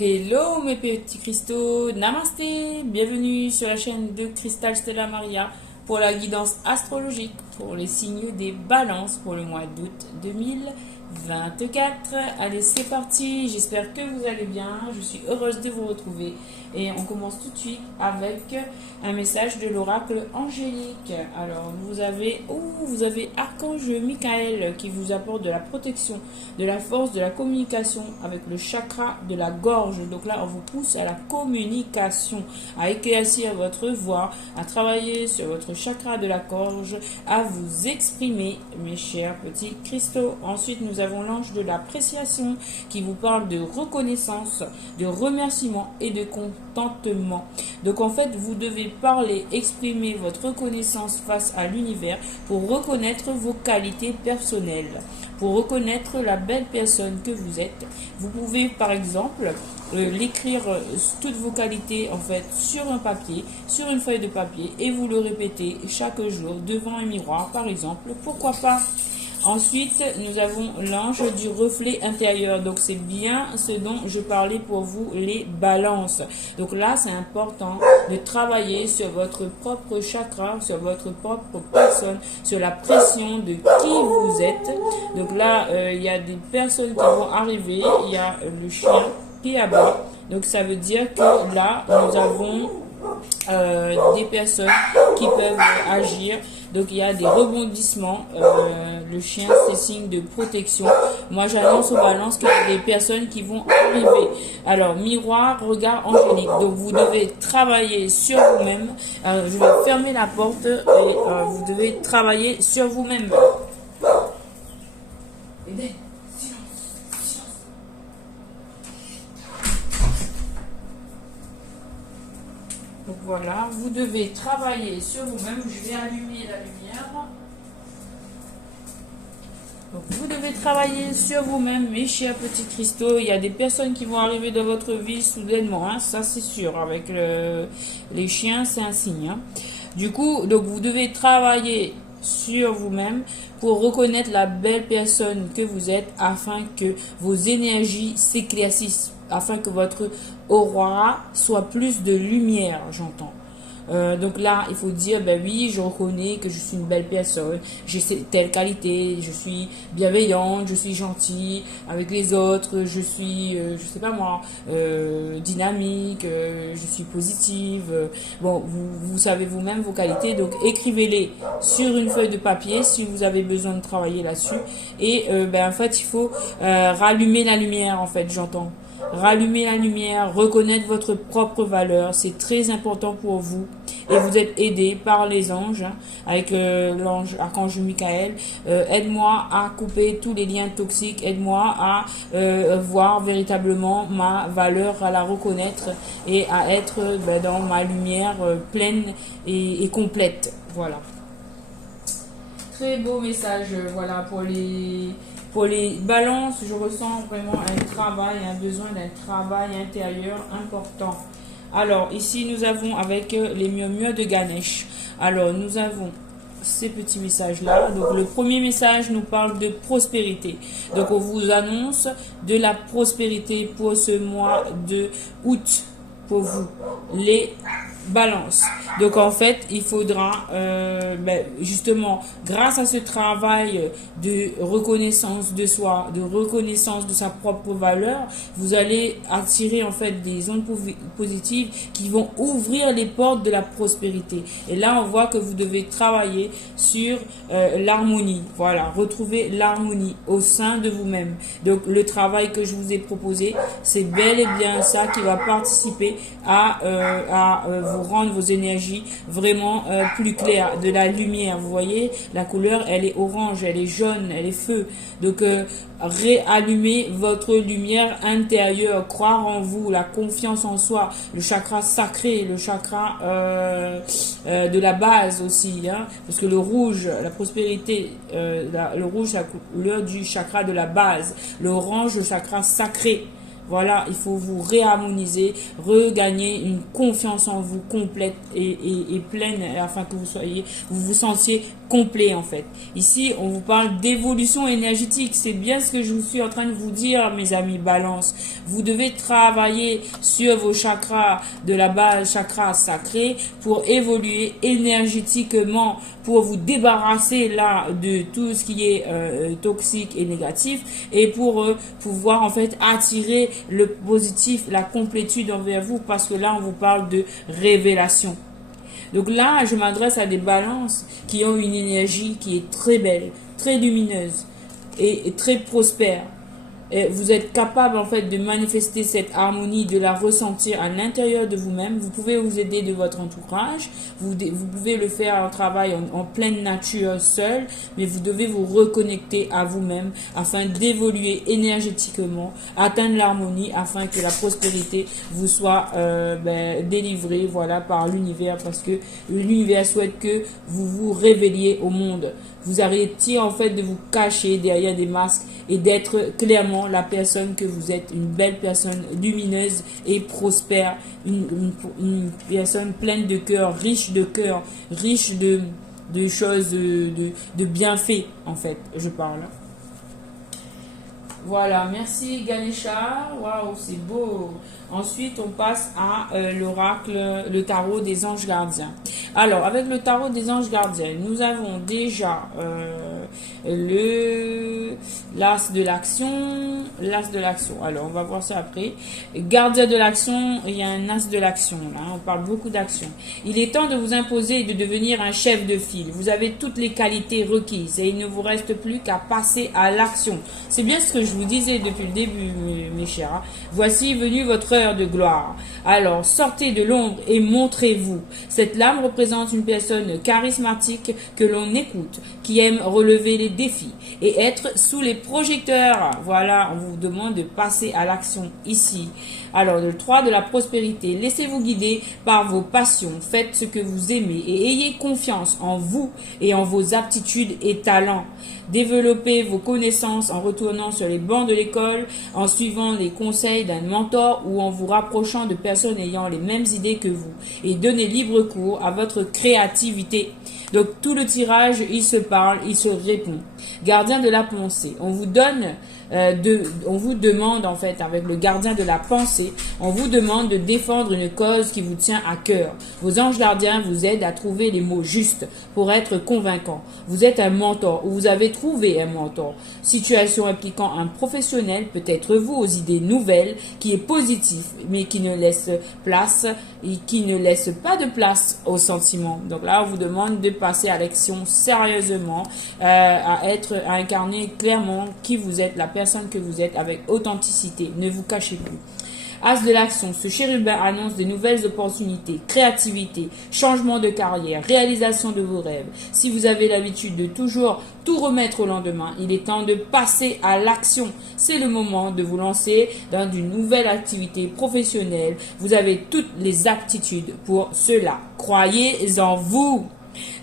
Hello mes petits cristaux, namasté, bienvenue sur la chaîne de Cristal Stella Maria pour la guidance astrologique pour les signes des balances pour le mois d'août 2024. Allez, c'est parti, j'espère que vous allez bien, je suis heureuse de vous retrouver et on commence tout de suite avec un message de l'oracle angélique. Alors vous avez Archange Michael qui vous apporte de la protection, de la force, de la communication avec le chakra de la gorge. Donc là on vous pousse à la communication, à éclaircir votre voix, à travailler sur votre chakra de la gorge, à vous exprimer mes chers petits cristaux. Ensuite nous avons l'ange de l'appréciation qui vous parle de reconnaissance, de remerciement et de contentement. Donc en fait vous devez parler, exprimer votre reconnaissance face à l'univers pour reconnaître vos qualités personnelles, pour reconnaître la belle personne que vous êtes. Vous pouvez par exemple l'écrire toutes vos qualités en fait sur un papier, sur une feuille de papier et vous le répétez chaque jour devant un miroir par exemple, pourquoi pas. Ensuite, nous avons l'ange du reflet intérieur. Donc, c'est bien ce dont je parlais pour vous, les balances. Donc là, c'est important de travailler sur votre propre chakra, sur votre propre personne, sur la pression de qui vous êtes. Donc là, il y a des personnes qui vont arriver. Il y a le chien qui abat. Donc, ça veut dire que là, nous avons des personnes qui peuvent agir. Donc il y a des rebondissements, le chien c'est signe de protection. Moi j'annonce aux balances qu'il y a des personnes qui vont arriver. Alors miroir, regard angélique, donc vous devez travailler sur vous-même. Je vais fermer la porte et vous devez travailler sur vous-même. Donc voilà, vous devez travailler sur vous-même. Je vais allumer la lumière. Donc vous devez travailler sur vous-même, mes chers petits cristaux. Il y a des personnes qui vont arriver dans votre vie soudainement, hein, ça c'est sûr. Avec les chiens, c'est un signe. Hein. Du coup, donc vous devez travailler sur vous-même pour reconnaître la belle personne que vous êtes afin que vos énergies s'éclaircissent, afin que votre aura soit plus de lumière, j'entends. Donc là, il faut dire, ben oui, je reconnais que je suis une belle personne, j'ai telle qualité, je suis bienveillante, je suis gentille avec les autres, je suis, je sais pas moi, dynamique, je suis positive. Bon, vous savez vous-même vos qualités, donc écrivez-les sur une feuille de papier si vous avez besoin de travailler là-dessus. Et ben en fait, il faut rallumer la lumière, en fait, j'entends. Rallumer la lumière, reconnaître votre propre valeur, c'est très important pour vous. Et vous êtes aidé par les anges, hein, avec l'ange Archange Michael. Aide-moi à couper tous les liens toxiques, aide-moi à voir véritablement ma valeur, à la reconnaître et à être dans ma lumière pleine et complète. Voilà. Très beau message, voilà, pour les balances, je ressens vraiment un travail, un besoin d'un travail intérieur important. Alors, ici, nous avons avec les murmures de Ganesh. Alors, nous avons ces petits messages-là. Donc, le premier message nous parle de prospérité. Donc, on vous annonce de la prospérité pour ce mois de août pour vous, les balances. Donc en fait, il faudra justement, grâce à ce travail de reconnaissance de soi, de reconnaissance de sa propre valeur, vous allez attirer en fait des ondes positives qui vont ouvrir les portes de la prospérité. Et là, on voit que vous devez travailler sur l'harmonie. Voilà, retrouver l'harmonie au sein de vous-même. Donc le travail que je vous ai proposé, c'est bel et bien ça qui va participer à vous rendre vos énergies vraiment plus claires, de la lumière. Vous voyez, la couleur, elle est orange, elle est jaune, elle est feu. Donc, réallumer votre lumière intérieure, croire en vous, la confiance en soi, le chakra sacré, le chakra de la base aussi, hein, parce que le rouge, la prospérité, le rouge, c'est la couleur du chakra de la base, l'orange, le chakra sacré. Voilà, il faut vous réharmoniser, regagner une confiance en vous complète et pleine afin que vous vous sentiez complet en fait. Ici, on vous parle d'évolution énergétique. C'est bien ce que je suis en train de vous dire, mes amis Balance. Vous devez travailler sur vos chakras de la base, chakras sacrés, pour évoluer énergétiquement, pour vous débarrasser là de tout ce qui est toxique et négatif, et pour pouvoir en fait attirer le positif, la complétude envers vous, parce que là on vous parle de révélation. Donc là, je m'adresse à des balances qui ont une énergie qui est très belle, très lumineuse et très prospère. Et vous êtes capable en fait de manifester cette harmonie, de la ressentir à l'intérieur de vous-même. Vous pouvez vous aider de votre entourage, vous pouvez le faire en travail en pleine nature seul, mais vous devez vous reconnecter à vous-même afin d'évoluer énergétiquement, atteindre l'harmonie afin que la prospérité vous soit délivrée, voilà, par l'univers, parce que l'univers souhaite que vous vous révéliez au monde. Vous arrêtiez en fait de vous cacher derrière des masques et d'être clairement la personne que vous êtes, une belle personne lumineuse et prospère, une personne pleine de cœur, riche de choses, de bienfaits en fait, je parle. Voilà, merci Ganesha. Waouh, c'est beau. Ensuite, on passe à l'oracle, le tarot des anges gardiens. Alors, avec le tarot des anges gardiens, nous avons déjà l'as de l'action. Alors, on va voir ça après. Gardien de l'action, il y a un as de l'action. Là, on parle beaucoup d'action. Il est temps de vous imposer et de devenir un chef de file. Vous avez toutes les qualités requises et il ne vous reste plus qu'à passer à l'action. C'est bien ce que je vous disais depuis le début, mes chers. Voici venu votre heure de gloire. Alors, sortez de l'ombre et montrez-vous. Cette lame représente une personne charismatique que l'on écoute, qui aime relever les défis et être sous les projecteurs. Voilà, on vous demande de passer à l'action ici. Alors, le 3 de la prospérité. Laissez-vous guider par vos passions. Faites ce que vous aimez et ayez confiance en vous et en vos aptitudes et talents. Développez vos connaissances en retournant sur les bancs de l'école, en suivant les conseils d'un mentor ou en vous rapprochant de personnes ayant les mêmes idées que vous. Et donnez libre cours à votre créativité. Donc, tout le tirage, il se parle, il se répond. Gardien de la pensée. On vous demande en fait, avec le gardien de la pensée, on vous demande de défendre une cause qui vous tient à cœur. Vos anges gardiens vous aident à trouver les mots justes pour être convaincant. Vous êtes un mentor ou vous avez trouvé un mentor. Situation impliquant un professionnel, peut-être vous, aux idées nouvelles, qui est positif, mais qui ne laisse pas de place aux sentiments. Donc là, on vous demande de passer à l'action sérieusement, à incarner clairement qui vous êtes, la personne que vous êtes, avec authenticité. Ne vous cachez plus. As de l'action, ce chérubin annonce de nouvelles opportunités, créativité, changement de carrière, réalisation de vos rêves. Si vous avez l'habitude de toujours tout remettre au lendemain, il est temps de passer à l'action. C'est le moment de vous lancer dans une nouvelle activité professionnelle. Vous avez toutes les aptitudes pour cela. Croyez en vous.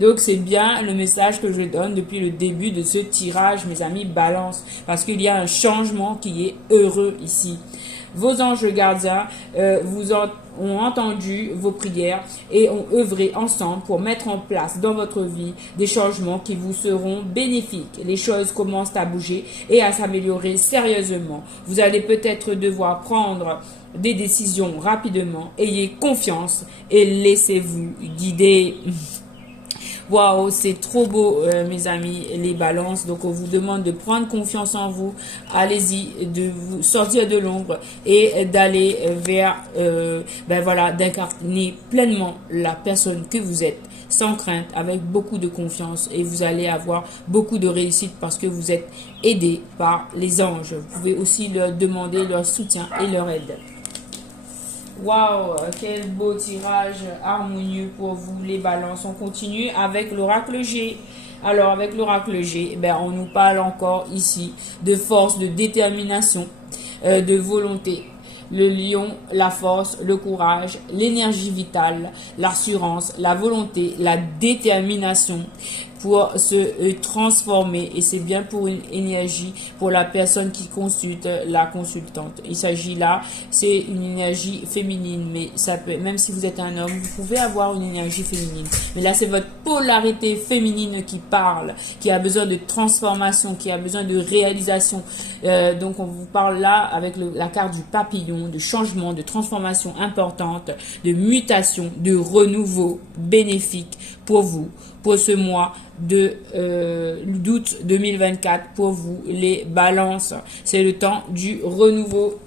Donc c'est bien le message que je donne depuis le début de ce tirage, mes amis Balance, parce qu'il y a un changement qui est heureux ici. Vos anges gardiens ont entendu vos prières et ont œuvré ensemble pour mettre en place dans votre vie des changements qui vous seront bénéfiques. Les choses commencent à bouger et à s'améliorer sérieusement. Vous allez peut-être devoir prendre des décisions rapidement. Ayez confiance et laissez-vous guider. Waouh, c'est trop beau, mes amis, les balances. Donc, on vous demande de prendre confiance en vous. Allez-y, de vous sortir de l'ombre et d'aller vers, d'incarner pleinement la personne que vous êtes, sans crainte, avec beaucoup de confiance. Et vous allez avoir beaucoup de réussite parce que vous êtes aidé par les anges. Vous pouvez aussi leur demander leur soutien et leur aide. Waouh, quel beau tirage harmonieux pour vous les balances. On continue avec l'oracle G. Alors avec l'oracle G, on nous parle encore ici de force, de détermination, de volonté. Le lion, la force, le courage, l'énergie vitale, l'assurance, la volonté, la détermination. pour se transformer. Et c'est bien pour une énergie, pour la personne qui consulte la consultante. Il s'agit là, c'est une énergie féminine, mais ça peut, même si vous êtes un homme, vous pouvez avoir une énergie féminine. Mais là, c'est votre polarité féminine qui parle, qui a besoin de transformation, qui a besoin de réalisation. Donc, on vous parle là avec la carte du papillon, de changement, de transformation importante, de mutation, de renouveau bénéfique pour vous, pour ce mois de d'août 2024, pour vous les balances. C'est le temps du renouveau.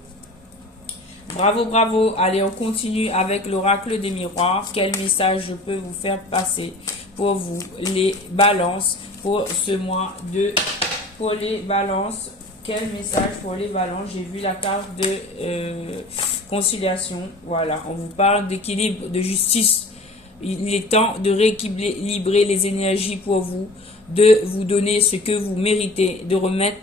Bravo, bravo. Allez, on continue avec l'oracle des miroirs. Quel message je peux vous faire passer pour vous les balances pour ce mois de... Pour les balances, quel message pour les balances? J'ai vu la carte de conciliation. Voilà, on vous parle d'équilibre, de justice. Il est temps de rééquilibrer les énergies pour vous, de vous donner ce que vous méritez, de remettre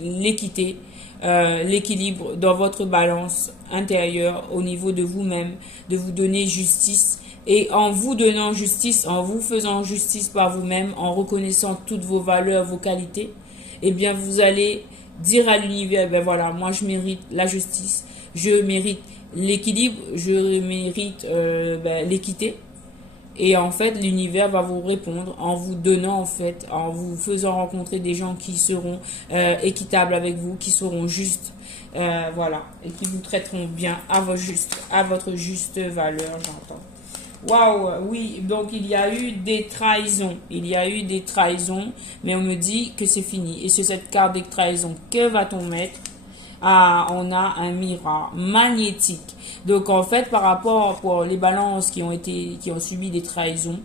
l'équité, l'équilibre dans votre balance intérieure au niveau de vous-même, de vous donner justice. Et en vous donnant justice, en vous faisant justice par vous-même, en reconnaissant toutes vos valeurs, vos qualités, eh bien vous allez dire à l'univers, ben voilà, moi je mérite la justice, je mérite l'équilibre, je mérite l'équité. Et en fait, l'univers va vous répondre en vous donnant, en fait, en vous faisant rencontrer des gens qui seront équitables avec vous, qui seront justes, voilà, et qui vous traiteront bien à votre juste valeur, j'entends. Waouh, oui, donc il y a eu des trahisons. Il y a eu des trahisons, mais on me dit que c'est fini. Et sur cette carte des trahisons, que va-t-on mettre? Ah, on a un miroir magnétique. Donc en fait, par rapport pour les balances qui ont subi des trahisons,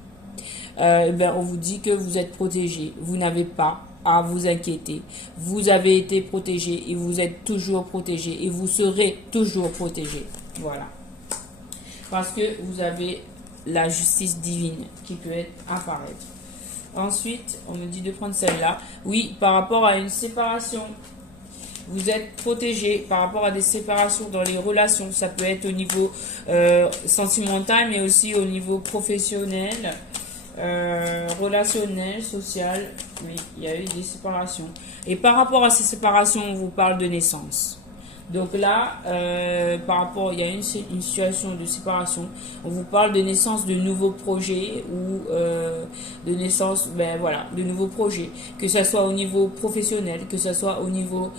on vous dit que vous êtes protégé. Vous n'avez pas à vous inquiéter. Vous avez été protégé et vous êtes toujours protégé et vous serez toujours protégé. Voilà. Parce que vous avez la justice divine qui peut apparaître. Ensuite, on me dit de prendre celle-là. Oui, par rapport à une séparation, vous êtes protégé par rapport à des séparations dans les relations. Ça peut être au niveau sentimental, mais aussi au niveau professionnel, relationnel, social. Oui, il y a eu des séparations. Et par rapport à ces séparations, on vous parle de naissance. Donc là, par rapport, il y a une situation de séparation. On vous parle de naissance de nouveaux projets ou de naissance, de nouveaux projets. Que ce soit au niveau professionnel, que ce soit au niveau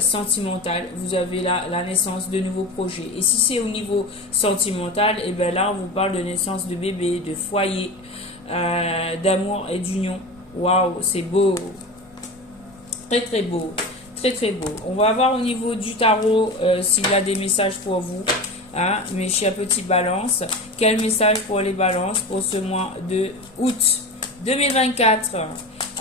sentimental, vous avez la naissance de nouveaux projets. Et si c'est au niveau sentimental, et bien là, on vous parle de naissance de bébés, de foyer, d'amour et d'union. Waouh, c'est beau. Très, très beau. Très très beau. On va voir au niveau du tarot s'il y a des messages pour vous, hein, mes chers petits balances. Quel message pour les balances pour ce mois de août 2024?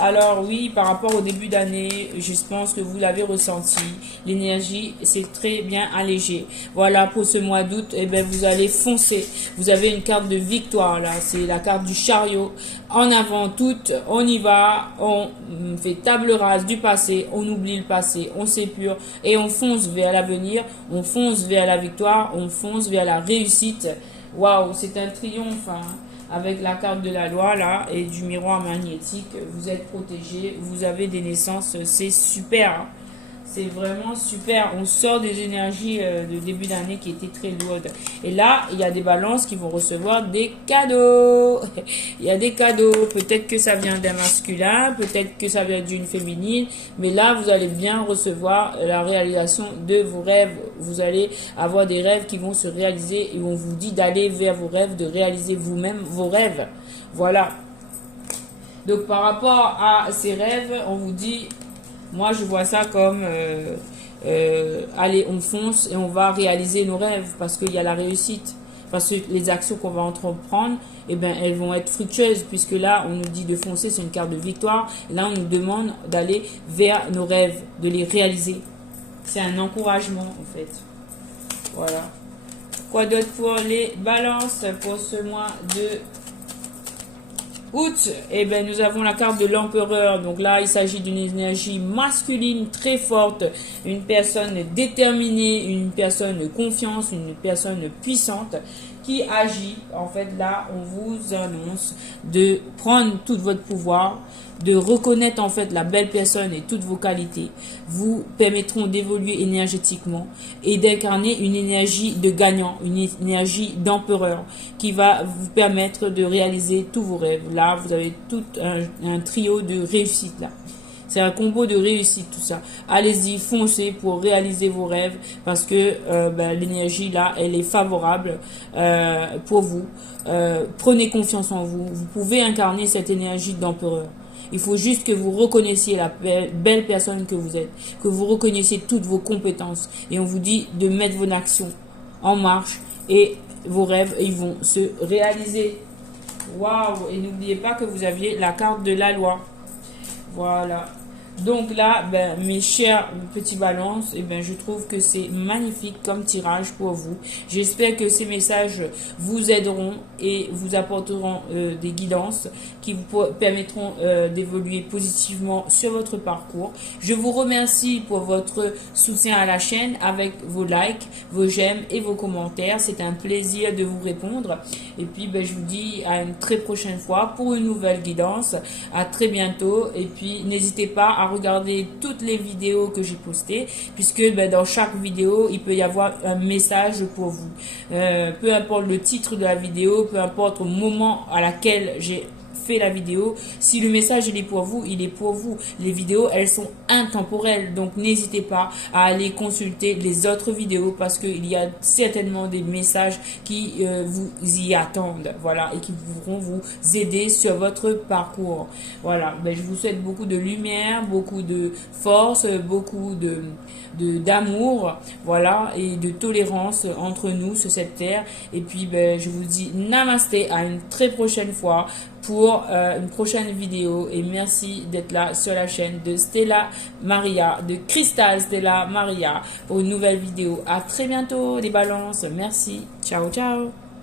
Alors oui, par rapport au début d'année, je pense que vous l'avez ressenti. L'énergie s'est très bien allégée. Voilà, pour ce mois d'août, vous allez foncer. Vous avez une carte de victoire là. C'est la carte du chariot. En avant toute, on y va. On fait table rase du passé. On oublie le passé. On s'épure et on fonce vers l'avenir. On fonce vers la victoire. On fonce vers la réussite. Waouh, c'est un triomphe, hein. Avec la carte de la loi là et du miroir magnétique, vous êtes protégé, vous avez des naissances, c'est super, hein. C'est vraiment super. On sort des énergies de début d'année qui étaient très lourdes. Et là, il y a des balances qui vont recevoir des cadeaux. Il y a des cadeaux. Peut-être que ça vient d'un masculin, peut-être que ça vient d'une féminine. Mais là, vous allez bien recevoir la réalisation de vos rêves. Vous allez avoir des rêves qui vont se réaliser et on vous dit d'aller vers vos rêves, de réaliser vous-même vos rêves. Voilà. Donc, par rapport à ces rêves, on vous dit... Moi, je vois ça comme, allez, on fonce et on va réaliser nos rêves parce qu'il y a la réussite. Parce que les actions qu'on va entreprendre, elles vont être fructueuses puisque là, on nous dit de foncer, c'est une carte de victoire. Là, on nous demande d'aller vers nos rêves, de les réaliser. C'est un encouragement, en fait. Voilà. Quoi d'autre pour les balances pour ce mois de Août, eh ben, nous avons la carte de l'empereur. Donc là, il s'agit d'une énergie masculine très forte, une personne déterminée, une personne de confiance, une personne puissante qui agit. En fait, là, on vous annonce de prendre tout votre pouvoir, de reconnaître en fait la belle personne et toutes vos qualités, vous permettront d'évoluer énergétiquement et d'incarner une énergie de gagnant, une énergie d'empereur qui va vous permettre de réaliser tous vos rêves. Là, vous avez tout un trio de réussite là. C'est un combo de réussite tout ça. Allez-y, foncez pour réaliser vos rêves parce que l'énergie là, elle est favorable pour vous. Prenez confiance en vous. Vous pouvez incarner cette énergie d'empereur. Il faut juste que vous reconnaissiez la belle personne que vous êtes, que vous reconnaissiez toutes vos compétences. Et on vous dit de mettre vos actions en marche et vos rêves, ils vont se réaliser. Waouh! Et n'oubliez pas que vous aviez la carte de la loi. Voilà. Donc là, mes chers petits balances, je trouve que c'est magnifique comme tirage pour vous. J'espère que ces messages vous aideront et vous apporteront des guidances qui vous permettront d'évoluer positivement sur votre parcours. Je vous remercie pour votre soutien à la chaîne avec vos likes, vos j'aime et vos commentaires. C'est un plaisir de vous répondre. Et puis, je vous dis à une très prochaine fois pour une nouvelle guidance. À très bientôt. Et puis, n'hésitez pas à regarder toutes les vidéos que j'ai postées, puisque dans chaque vidéo, il peut y avoir un message pour vous. Peu importe le titre de la vidéo, peu importe le moment à laquelle j'ai fait la vidéo, si le message il est pour vous, il est pour vous. Les vidéos, elles sont intemporelles, donc n'hésitez pas à aller consulter les autres vidéos parce qu'il y a certainement des messages qui vous y attendent, voilà, et qui pourront vous aider sur votre parcours. Voilà, je vous souhaite beaucoup de lumière, beaucoup de force, beaucoup d'amour, voilà, et de tolérance entre nous sur cette terre. Et puis je vous dis namasté, à une très prochaine fois pour une prochaine vidéo, et merci d'être là sur la chaîne de Stella Maria, de Cristal Stella Maria, pour une nouvelle vidéo. À très bientôt les balances, merci, ciao ciao.